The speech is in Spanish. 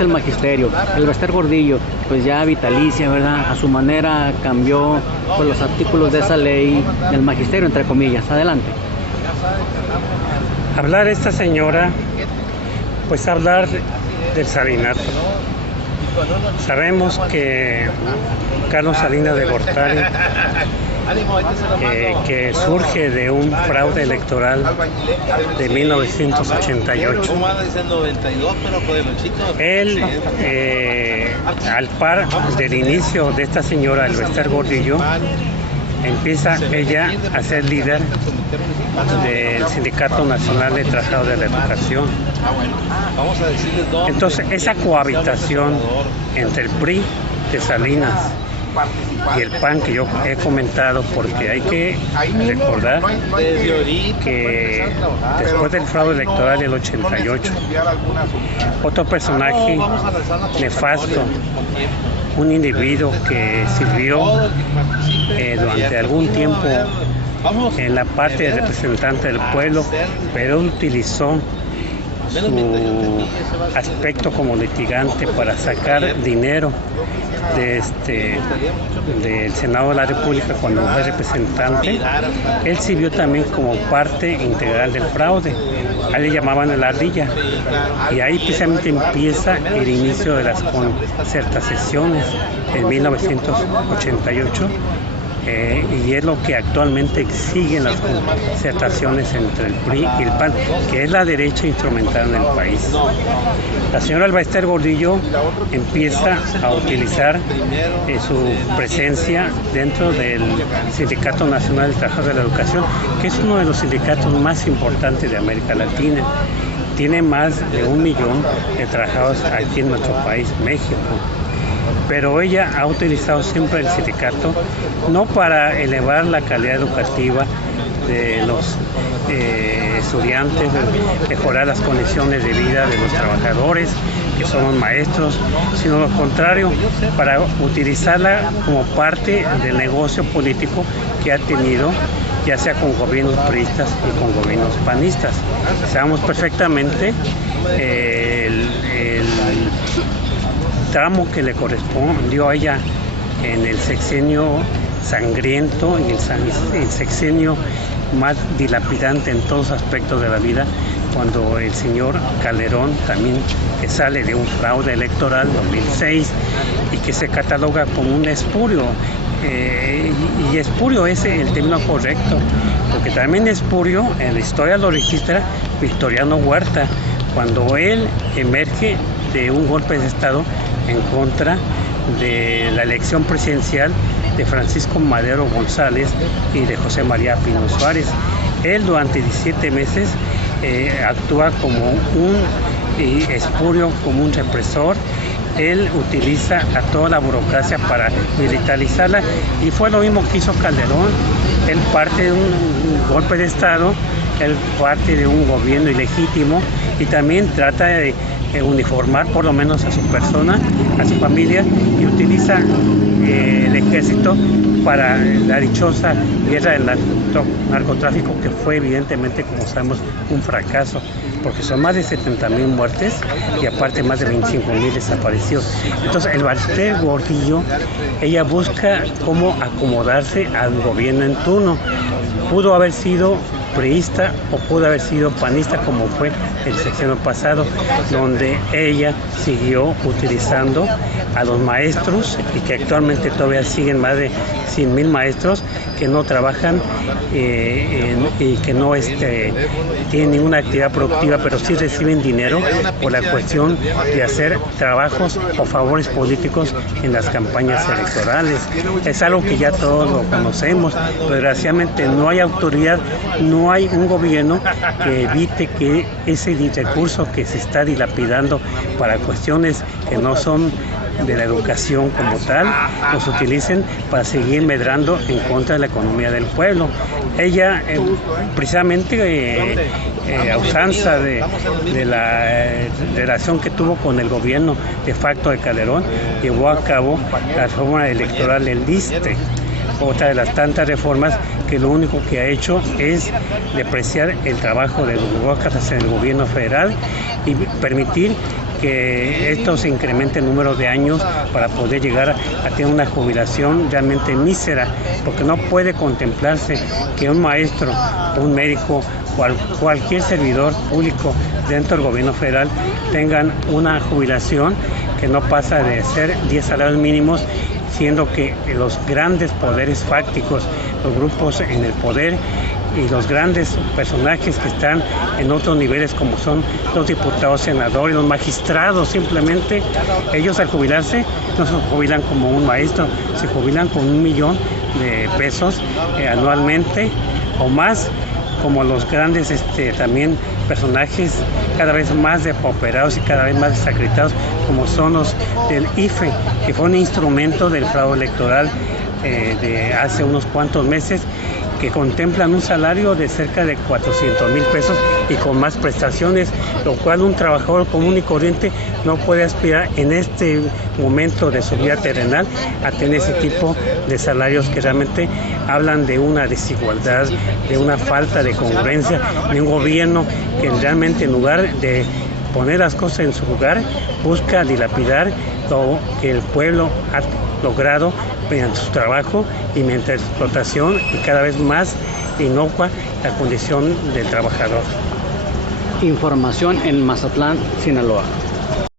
El magisterio, el Bester Gordillo, pues ya vitalicia, ¿verdad? A su manera cambió pues, los artículos de esa ley del magisterio, entre comillas. Adelante. Hablar esta señora, pues hablar del salinato. Sabemos que Carlos Salinas de Gortari, que surge de un fraude electoral de 1988. Él, al par del inicio de esta señora, el Bester Gordillo, empieza ella a ser líder del Sindicato Nacional de Trabajadores de la Educación. Entonces, esa cohabitación entre el PRI de Salinas y el PAN que yo he comentado, porque hay que recordar que después del fraude electoral del 88, otro personaje nefasto, un individuo que sirvió durante algún tiempo en la parte de representante del pueblo, pero utilizó su aspecto como litigante para sacar dinero del Senado de la República cuando fue representante. Él sirvió también como parte integral del fraude. A él le llamaban el ardilla, y ahí precisamente empieza el inicio de las concertaciones en 1988. Y es lo que actualmente siguen las concertaciones entre el PRI y el PAN, que es la derecha instrumental en el país. La señora Bester Gordillo empieza a utilizar su presencia dentro del Sindicato Nacional de Trabajadores de la Educación, que es uno de los sindicatos más importantes de América Latina. Tiene más de 1 millón de trabajadores aquí en nuestro país, México. Pero ella ha utilizado siempre el sindicato no para elevar la calidad educativa de los estudiantes, mejorar las condiciones de vida de los trabajadores, que son los maestros, sino lo contrario, para utilizarla como parte del negocio político que ha tenido, ya sea con gobiernos priistas y con gobiernos panistas. Sabemos perfectamente el tramo que le correspondió a ella en el sexenio sangriento, en el sexenio más dilapidante en todos los aspectos de la vida, cuando el señor Calderón también sale de un fraude electoral 2006 y que se cataloga como un espurio. Y espurio es el término correcto, porque también espurio en la historia lo registra Victoriano Huerta, cuando él emerge de un golpe de Estado en contra de la elección presidencial de Francisco Madero González y de José María Pino Suárez. Él durante 17 meses actúa como un espurio, como un represor. Él utiliza a toda la burocracia para militarizarla, y fue lo mismo que hizo Calderón. Él parte de un golpe de Estado, él parte de un gobierno ilegítimo, y también trata de uniformar por lo menos a su persona, a su familia, y utiliza el ejército para la dichosa guerra del narcotráfico, que fue evidentemente, como sabemos, un fracaso, porque son más de 70,000 muertes y aparte más de 25,000 desaparecidos. Entonces el Bester Gordillo, ella busca cómo acomodarse al gobierno en turno. Pudo haber sido priista o pudo haber sido panista, como fue el sexenio pasado, donde ella siguió utilizando a los maestros, y que actualmente todavía siguen más de 100,000 maestros que no trabajan y que no tienen ninguna actividad productiva, pero sí reciben dinero por la cuestión de hacer trabajos o favores políticos en las campañas electorales. Es algo que ya todos lo conocemos. Desgraciadamente no hay autoridad, no hay un gobierno que evite que ese recurso que se está dilapidando para cuestiones que no son de la educación como tal, los utilicen para seguir medrando en contra de la economía del pueblo. Ella, precisamente a usanza de la relación que tuvo con el gobierno de facto de Calderón, llevó a cabo la reforma electoral del ISSSTE, otra de las tantas reformas que lo único que ha hecho es depreciar el trabajo de los burócratas en el gobierno federal y permitir que esto se incremente el número de años para poder llegar a tener una jubilación realmente mísera, porque no puede contemplarse que un maestro, un médico, cualquier servidor público dentro del gobierno federal tengan una jubilación que no pasa de ser 10 salarios mínimos, siendo que los grandes poderes fácticos, los grupos en el poder y los grandes personajes que están en otros niveles, como son los diputados, senadores, los magistrados, simplemente ellos al jubilarse no se jubilan como un maestro, se jubilan con 1 millón de pesos anualmente o más, como los grandes también personajes cada vez más depauperados y cada vez más desacreditados, como son los del IFE, que fue un instrumento del fraude electoral de hace unos cuantos meses, que contemplan un salario de cerca de 400,000 pesos y con más prestaciones, lo cual un trabajador común y corriente no puede aspirar en este momento de su vida terrenal a tener ese tipo de salarios que realmente hablan de una desigualdad, de una falta de congruencia, de un gobierno que realmente en lugar de poner las cosas en su lugar, busca dilapidar lo que el pueblo ha logrado mediante su trabajo y mediante la explotación y cada vez más inocua la condición del trabajador. Información en Mazatlán, Sinaloa.